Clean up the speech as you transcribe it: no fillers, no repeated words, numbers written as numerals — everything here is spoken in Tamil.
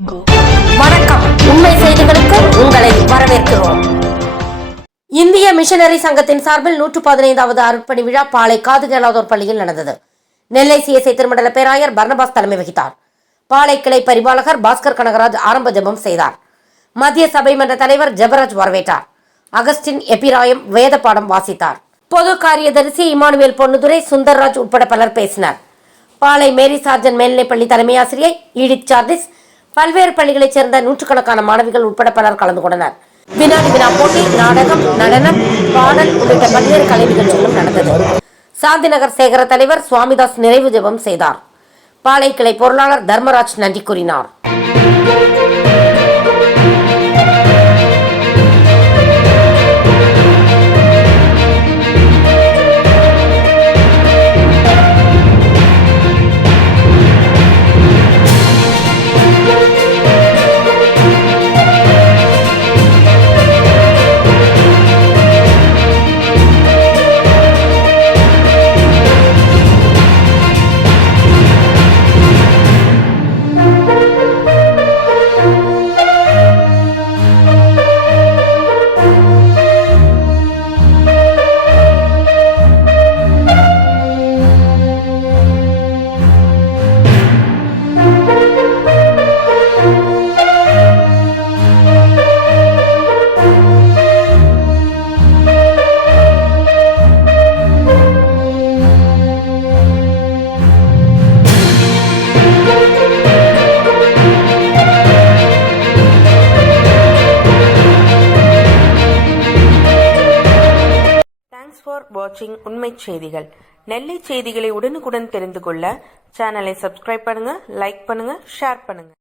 வணக்கம். உண்மை செய்திகளுக்கு உங்களை வரவேற்கிறோம். இந்திய மிஷனரி சங்கத்தின் சார்பில் 115வது அர்ப்பணி விழா பாளை காது கேளாதோர் பள்ளியில் நடந்தது. நெல்லை சிஎஸ்ஐ திருமண்டல பேராயர் பர்னபாஸ் தலைமை வகித்தார். பாளை கிளை பரிபாலகர் பாஸ்கர் கனகராஜ் ஆரம்ப ஜெபம் செய்தார். மத்திய சபை மன்ற தலைவர் ஜெபராஜ் வரவேற்றார். அகஸ்டின் எபிராயம் வேத பாடம் வாசித்தார். பொது காரியதரிசி இமானுவேல் பொன்னுதுரை, சுந்தர்ராஜ் உட்பட பலர் பேசினர். பாளை மேரி சார்ஜன் மேல்நிலைப்பள்ளி தலைமை ஆசிரியை ஈடித் சார்டிஸ், பல்வேறு பள்ளிகளைச் சேர்ந்த நூற்றுக்கணக்கான மாணவிகள் உட்பட பலர் கலந்து கொண்டனர். வினாடி வினா போட்டி, நாடகம், நடனம், பாடல் உள்ளிட்ட பல்வேறு கலை நிகழ்ச்சிகளும் நடந்தது. சாந்திநகர் சேகர தலைவர் சுவாமிதாஸ் நிறைவு ஜெபம் செய்தார். பாளை கிளை பொருளாளர் தர்மராஜ் நன்றி கூறினார். ஃபார் வாட்சிங் உண்மை செய்திகள். நெல்லை செய்திகளை உடனுக்குடன் தெரிந்து கொள்ள சேனலை சப்ஸ்கிரைப் பண்ணுங்க, லைக் பண்ணுங்க, ஷேர் பண்ணுங்க.